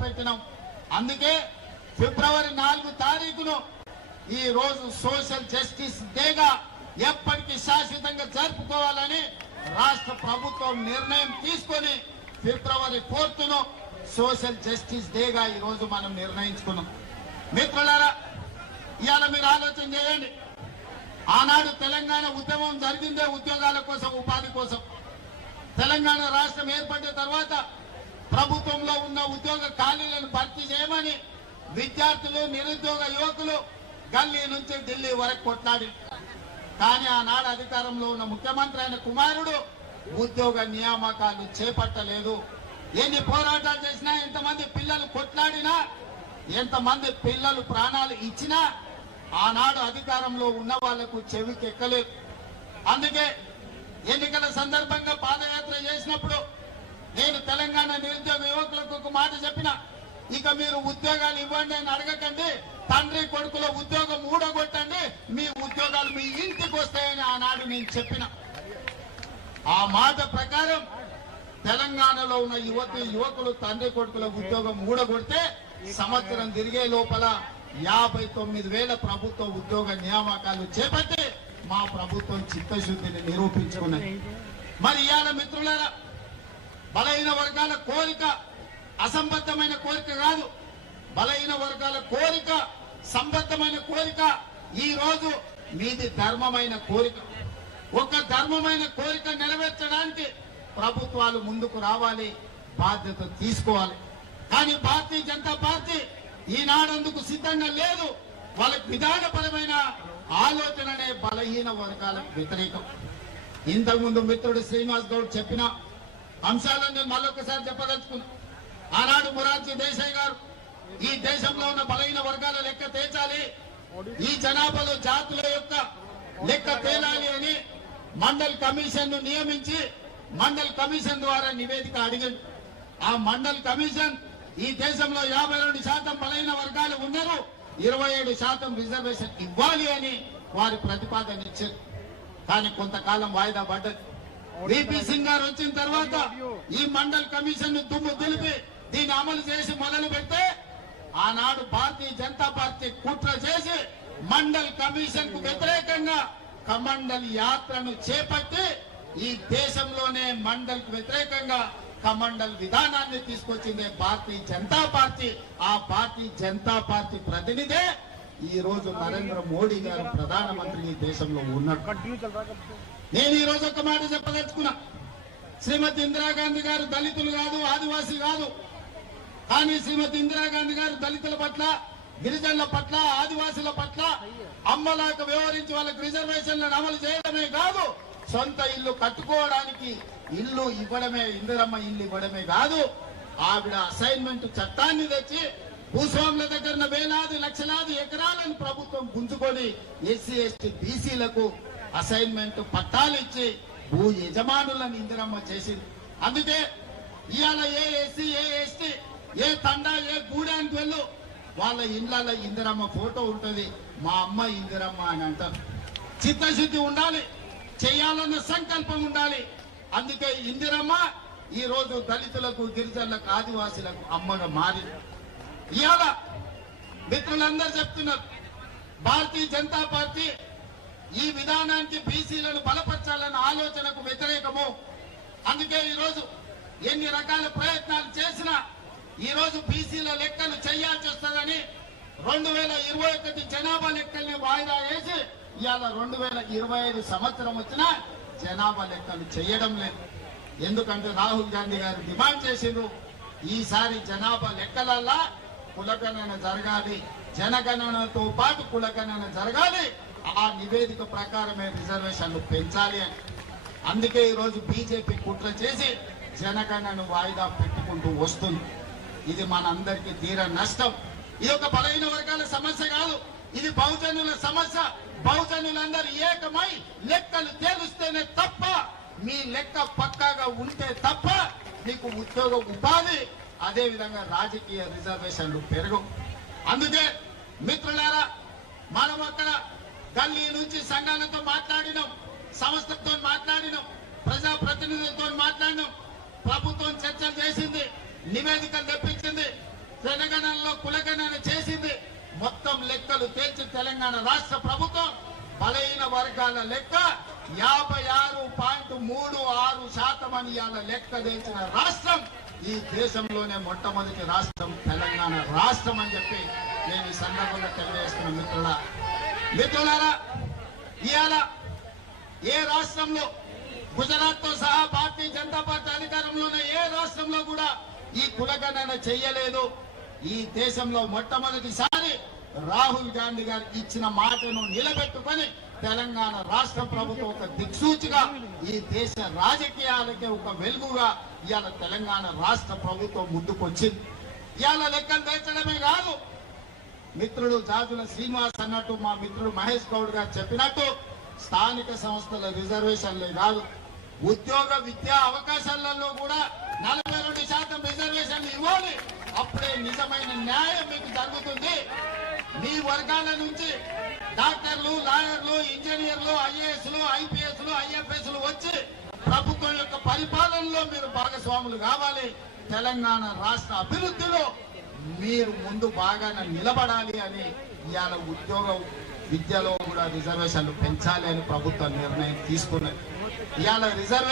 పెట్టినాం. అందుకే ఫిబ్రవరి 4 తారీఖును ఈ రోజు సోషల్ జస్టిస్ డేగా ఎప్పటికీ శాశ్వతంగా జరుపుకోవాలని రాష్ట్ర ప్రభుత్వం నిర్ణయం తీసుకొని ఫిబ్రవరి 4ను సోషల్ జస్టిస్ డేగా ఈ రోజు మనం నిర్ణయించుకున్నాం. మిత్రులారా, ఇవాళ మీరు ఆలోచన చేయండి. ఆనాడు తెలంగాణ ఉద్యమం జరిగిందే ఉద్యోగాల కోసం, ఉపాధి కోసం. తెలంగాణ రాష్ట్రం ఏర్పడిన తర్వాత ప్రభుత్వంలో ఉన్న ఉద్యోగ ఖాళీలను భర్తీ చేయమని విద్యార్థులు, నిరుద్యోగ యువకులు గల్లీ నుంచి ఢిల్లీ వరకు కొట్లాడి, కానీ ఆనాడు అధికారంలో ఉన్న ముఖ్యమంత్రి అయిన కుమారుడు ఉద్యోగ నియామకాలు చేపట్టలేదు. ఎన్ని పోరాటాలు చేసినా, ఎంతమంది పిల్లలు కొట్లాడినా, ఎంతమంది పిల్లలు ప్రాణాలు ఇచ్చినా ఆనాడు అధికారంలో ఉన్న వాళ్లకు చెవికి ఎక్కలేదు. అందుకే ఎన్నికల సందర్భంగా పాదయాత్ర చేసినప్పుడు నేను తెలంగాణ నిరుద్యోగ యువకులకు ఒక మాట చెప్పిన, ఇక మీరు ఉద్యోగాలు ఇవ్వండి అని అడగకండి, తండ్రి కొడుకుల ఉద్యోగం ఊడగొట్టండి, మీ ఉద్యోగాలు మీ ఇంటికి వస్తాయని ఆనాడు నేను చెప్పిన. ఆ మాట ప్రకారం తెలంగాణలో ఉన్న యువకులు తండ్రి కొడుకుల ఉద్యోగం ఊడగొడితే సంవత్సరం తిరిగే లోపల 59,000 ప్రభుత్వ ఉద్యోగ నియామకాలు చేపట్టి మా ప్రభుత్వం చిత్తశుద్ధిని నిరూపించుకున్నది. మరి ఇవాళ మిత్రులారా, బలహీన వర్గాల కోరిక అసంబద్ధమైన కోరిక కాదు. బలహీన వర్గాల కోరిక సంబద్ధమైన కోరిక. ఈ రోజు మీది ధర్మమైన కోరిక. ఒక ధర్మమైన కోరిక నెరవేర్చడానికి ప్రభుత్వాలు ముందుకు రావాలి, బాధ్యత తీసుకోవాలి. కానీ భారతీయ జనతా పార్టీ ఈనాడందుకు సిద్ధంగా లేదు. వాళ్ళకి విధానపరమైన ఆలోచననే బలహీన వర్గాలకు వ్యతిరేకం. ఇంతకుముందు మిత్రుడు శ్రీనివాస్ గౌడ్ చెప్పిన అంశాలను నేను మళ్ళొకసారి చెప్పదలుచుకున్నా. ఆనాడు మొరార్జీ దేశాయ్ గారు ఈ దేశంలో ఉన్న బలహీన వర్గాల లెక్క తేల్చాలి, ఈ జనాభాలో జాతుల యొక్క లెక్క తేలాలి అని మండల్ కమిషన్ ను నియమించి మండల్ కమిషన్ ద్వారా నివేదిక అడిగింది. ఆ మండల్ కమిషన్ ఈ దేశంలో 52% బలహీన వర్గాలు ఉన్నారు, 27% రిజర్వేషన్ ఇవ్వాలి అని వారి ప్రతిపాదన ఇచ్చారు. కానీ కొంతకాలం వాయిదా పడ్డది. విపి సింగ్ గారు వచ్చిన తర్వాత ఈ మండల్ కమిషన్ ను దుమ్ము దులిపి దీన్ని అమలు చేసి మొదలు పెడితే ఆనాడు భారతీయ జనతా పార్టీ కుట్ర చేసి మండల్ కమిషన్ కు వ్యతిరేకంగా కమండల్ యాత్రను చేపట్టి ఈ దేశంలోనే మండల్ కు వ్యతిరేకంగా కమండల్ విధానాన్ని తీసుకొచ్చింది భారతీయ జనతా పార్టీ. ఆ భారతీయ జనతా పార్టీ ప్రతినిధే ఈ రోజు నరేంద్ర మోడీ గారు ప్రధానమంత్రి ఈ దేశంలో ఉన్నాడు. నేను ఈ రోజు ఒక మాట చెప్పదలుచుకున్నా. శ్రీమతి ఇందిరాగాంధీ గారు దళితులు కాదు, ఆదివాసీ కాదు. కానీ శ్రీమతి ఇందిరాగాంధీ గారు దళితుల పట్ల, గిరిజనుల పట్ల, ఆదివాసుల పట్ల అమ్మలాగా వ్యవహరించి వాళ్ళకి రిజర్వేషన్లను అమలు చేయడమే కాదు, సొంత ఇల్లు కట్టుకోవడానికి ఇల్లు ఇవ్వడమే, ఇందిరమ్మ ఇల్లు ఇవ్వడమే కాదు, ఆవిడ అసైన్మెంట్ చట్టాన్ని తెచ్చి భూస్వాముల దగ్గర వేలాది లక్షలాది ఎకరాలను ప్రభుత్వం గుంజుకొని ఎస్సీ ఎస్టీ బీసీలకు అసైన్మెంట్ పట్టాలు ఇచ్చి భూ యజమానులను ఇందిరమ్మ చేసింది. అందుకే ఇవాళ ఏ ఎస్సీ, ఏ ఎస్టీ, ఏ తండా, ఏ గూడానికి వెళ్ళు వాళ్ళ ఇండ్ల ఇందిరమ్మ ఫోటో ఉంటుంది. మా అమ్మ ఇందిరమ్మ అని అంటారు. చిత్తశుద్ధి ఉండాలి, చేయాలన్న సంకల్పం ఉండాలి. అందుకే ఇందిరమ్మ ఈ రోజు దళితులకు, గిరిజనులకు, ఆదివాసులకు అమ్మగా మారి ఇవాళ మిత్రులందరూ చెప్తున్నారు భారతీయ జనతా పార్టీ ఈ విధానానికి బీసీలను బలపరచాలన్న ఆలోచనకు వ్యతిరేకము. అందుకే ఈరోజు ఎన్ని రకాల ప్రయత్నాలు చేసినా ఈ రోజు బీసీల లెక్కలు చేయాల్సి వస్తుందని 2021 జనాభా లెక్కల్ని వాయిదా వేసి ఇవాళ 2025 సంవత్సరం వచ్చినా జనాభా లెక్కలు చేయడం లేదు. ఎందుకంటే రాహుల్ గాంధీ గారు డిమాండ్ చేసిండ్రు, ఈసారి జనాభా లెక్కలల్లా కులగణన జరగాలి, జనగణనతో పాటు కులగణన జరగాలి, ఆ నివేదిక ప్రకారమే రిజర్వేషన్లు పెంచాలి అని. అందుకే ఈరోజు బీజేపీ కుట్ర చేసి జనగణనను వాయిదా పెట్టుకుంటూ వస్తుంది. ఇది మన అందరికీ తీర నష్టం. ఇది ఒక బలహీన వర్గాల సమస్య కాదు, ఇది బహుజనుల సమస్య. బహుజనులందరూ ఏకమై లెక్కలు తేలుస్తేనే తప్ప, మీ లెక్క పక్కాగా ఉంటే తప్ప మీకు ఉద్యోగ ఉపాధి, అదే విధంగా రాజకీయ రిజర్వేషన్లు పెరగవు. అందుకే మిత్రులారా, మనం అక్కడ గల్లీ నుంచి సంఘాలతో మాట్లాడినాం, సంస్థలతో మాట్లాడినాం, ప్రజాప్రతినిధులతో మాట్లాడినాం. ప్రభుత్వం చర్చలు చేసింది, నివేదికలు తెప్పించింది. జనగణనలో కులగణన చేసింది. మొత్తం లెక్కలు తేల్చి తెలంగాణ రాష్ట్ర ప్రభుత్వం బలహీన వర్గాల లెక్క 56.36% అని ఇవాళ లెక్క తెచ్చిన రాష్ట్రం ఈ దేశంలోనే మొట్టమొదటి రాష్ట్రం తెలంగాణ రాష్ట్రం అని చెప్పి నేను ఈ సందర్భంగా తెలియజేస్తున్న మిత్రులారా, ఇవాళ ఏ రాష్ట్రంలో గుజరాత్ తో సహా భారతీయ జనతా పార్టీ అధికారంలో ఉన్న ఏ రాష్ట్రంలో కూడా ఈ కులగణన చెయ్యలేదు. ఈ దేశంలో మొట్టమొదటిసారి రాహుల్ గాంధీ గారు ఇచ్చిన మాటను నిలబెట్టుకొని తెలంగాణ రాష్ట్ర ప్రభుత్వం ఒక దిక్సూచిగా ఈ దేశ రాజకీయాలకే ఒక వెలుగుగా ఇవాళ తెలంగాణ రాష్ట్ర ప్రభుత్వం ముందుకొచ్చింది. ఇవాళ లెక్కలు తెచ్చడమే కాదు, మిత్రుడు జాజుల శ్రీనివాస్ అన్నట్టు, మా మిత్రుడు మహేష్ గౌడ్ గారు చెప్పినట్టు స్థానిక సంస్థల రిజర్వేషన్లే కాదు, ఉద్యోగ విద్యా అవకాశాలలో కూడా 42% రిజర్వేషన్లు ఇవ్వాలి. అప్పుడే నిజమైన న్యాయం మీకు జరుగుతుంది. మీ వర్గాల నుంచి డాక్టర్లు, లాయర్లు, ఇంజనీర్లు, ఐఏఎస్లు, ఐపీఎస్లు, ఐఎఫ్ఎస్లు వచ్చి ప్రభుత్వం యొక్క పరిపాలనలో మీరు భాగస్వాములు కావాలి. తెలంగాణ రాష్ట్ర అభివృద్ధిలో మీరు ముందు బాగానే నిలబడాలి అని ఇవాళ ఉద్యోగ విద్యలో కూడా రిజర్వేషన్లు పెంచాలి అని ప్రభుత్వం నిర్ణయం తీసుకున్నది. ఇవాళ రిజర్వేషన్